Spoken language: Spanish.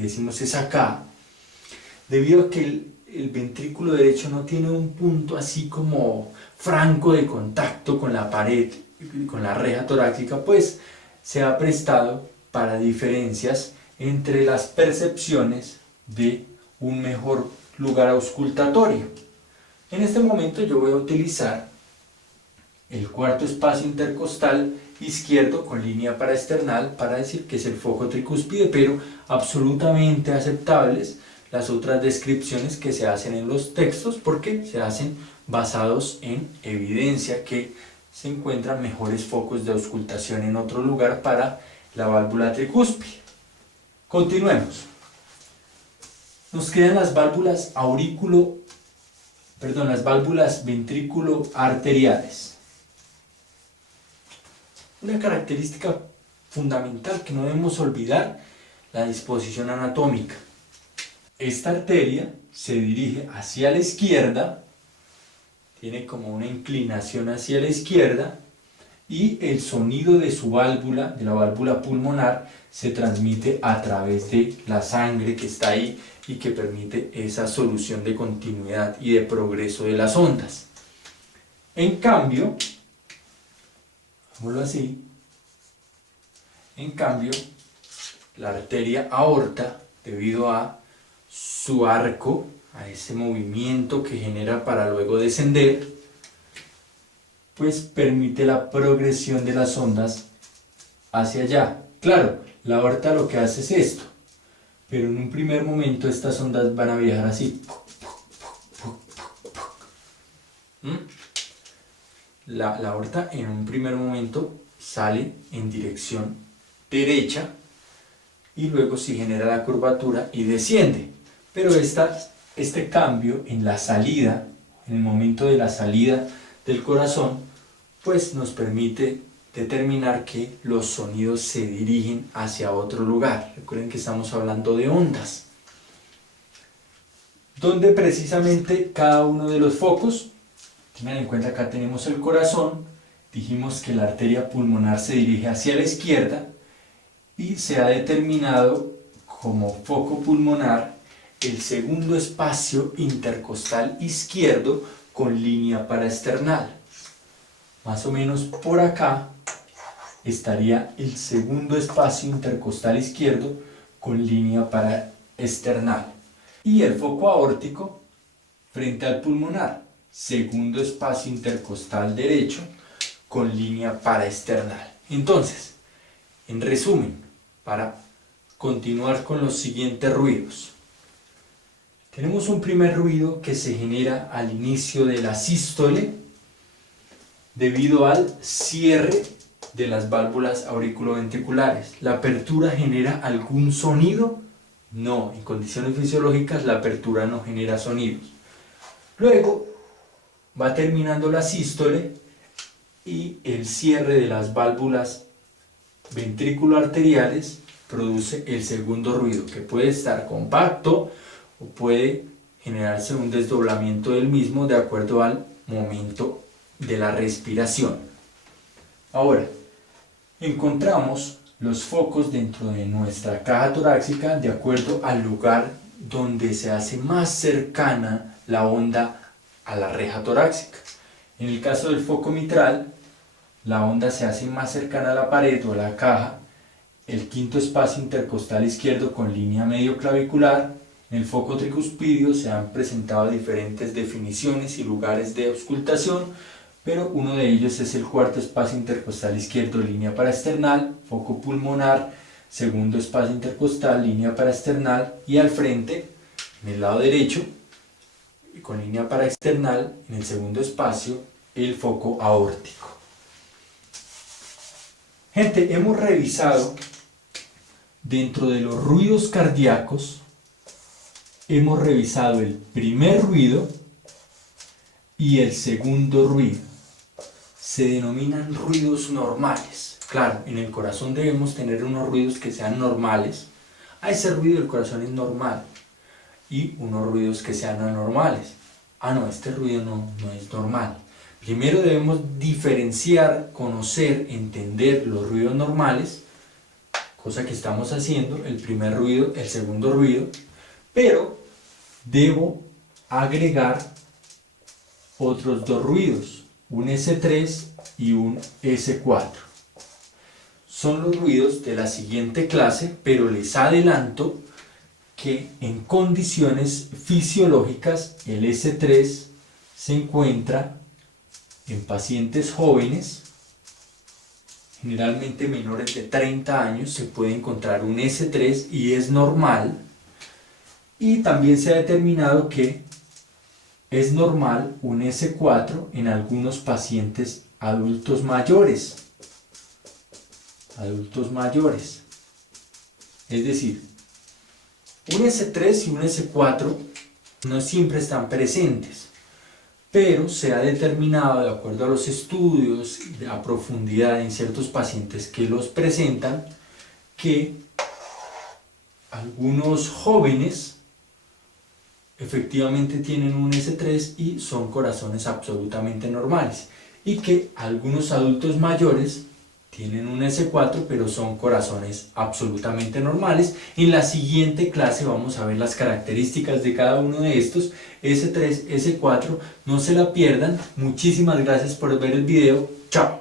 decimos es acá, debido a que el ventrículo derecho no tiene un punto así como franco de contacto con la pared, con la reja torácica, pues se ha prestado para diferencias entre las percepciones de un mejor lugar auscultatorio. En este momento yo voy a utilizar el cuarto espacio intercostal izquierdo con línea paraesternal para decir que es el foco tricúspide, pero absolutamente aceptables las otras descripciones que se hacen en los textos porque se hacen basados en evidencia que se encuentran mejores focos de auscultación en otro lugar para la válvula tricúspide. Continuemos. Nos quedan las válvulas las válvulas ventrículo-arteriales. Una característica fundamental que no debemos olvidar, la disposición anatómica. Esta arteria se dirige hacia la izquierda, tiene como una inclinación hacia la izquierda, y el sonido de su válvula, de la válvula pulmonar, se transmite a través de la sangre que está ahí y que permite esa solución de continuidad y de progreso de las ondas. En cambio, la arteria aorta, debido a su arco, a ese movimiento que genera para luego descender, pues permite la progresión de las ondas hacia allá. Claro, la aorta lo que hace es esto, pero en un primer momento estas ondas van a viajar así. La aorta en un primer momento sale en dirección derecha y luego se genera la curvatura y desciende. Pero este cambio en la salida, en el momento de la salida del corazón, pues nos permite determinar que los sonidos se dirigen hacia otro lugar. Recuerden que estamos hablando de ondas, donde precisamente cada uno de los focos, tengan en cuenta, acá tenemos el corazón, dijimos que la arteria pulmonar se dirige hacia la izquierda y se ha determinado como foco pulmonar el segundo espacio intercostal izquierdo con línea paraesternal. Más o menos por acá estaría el segundo espacio intercostal izquierdo con línea paraesternal. Y el foco aórtico frente al pulmonar, segundo espacio intercostal derecho con línea paraesternal. Entonces, en resumen, para continuar con los siguientes ruidos. Tenemos un primer ruido que se genera al inicio de la sístole debido al cierre de las válvulas auriculoventriculares. ¿La apertura genera algún sonido? No, en condiciones fisiológicas la apertura no genera sonidos. Luego va terminando la sístole y el cierre de las válvulas ventrículo-arteriales produce el segundo ruido, que puede estar compacto o puede generarse un desdoblamiento del mismo de acuerdo al momento de la respiración. Ahora, encontramos los focos dentro de nuestra caja torácica de acuerdo al lugar donde se hace más cercana la onda a la reja torácica. En el caso del foco mitral, la onda se hace más cercana a la pared o a la caja, el quinto espacio intercostal izquierdo con línea medio clavicular. En el foco tricuspidio se han presentado diferentes definiciones y lugares de auscultación, pero uno de ellos es el cuarto espacio intercostal izquierdo, línea paraesternal, foco pulmonar, segundo espacio intercostal, línea paraesternal, y al frente, en el lado derecho, con línea paraesternal, en el segundo espacio, el foco aórtico. Gente, hemos revisado dentro de los ruidos cardíacos, hemos revisado el primer ruido y el segundo ruido. Se denominan ruidos normales. Claro, en el corazón debemos tener unos ruidos que sean normales. Ese ruido del corazón es normal. Y unos ruidos que sean anormales. No, este ruido no es normal. Primero debemos diferenciar, conocer, entender los ruidos normales cosa que estamos haciendo, el primer ruido, el segundo ruido, pero debo agregar otros dos ruidos, un S3 y un S4. Son los ruidos de la siguiente clase, pero les adelanto que en condiciones fisiológicas el S3 se encuentra en pacientes jóvenes, generalmente menores de 30 años, se puede encontrar un S3 y es normal. Y también se ha determinado que es normal un S4 en algunos pacientes adultos mayores. Es decir, un S3 y un S4 no siempre están presentes, pero se ha determinado, de acuerdo a los estudios a profundidad en ciertos pacientes que los presentan, que algunos jóvenes efectivamente tienen un S3 y son corazones absolutamente normales, y que algunos adultos mayores tienen un S4 pero son corazones absolutamente normales. En la siguiente clase vamos a ver las características de cada uno de estos, S3, S4, no se la pierdan. Muchísimas gracias por ver el video, chao.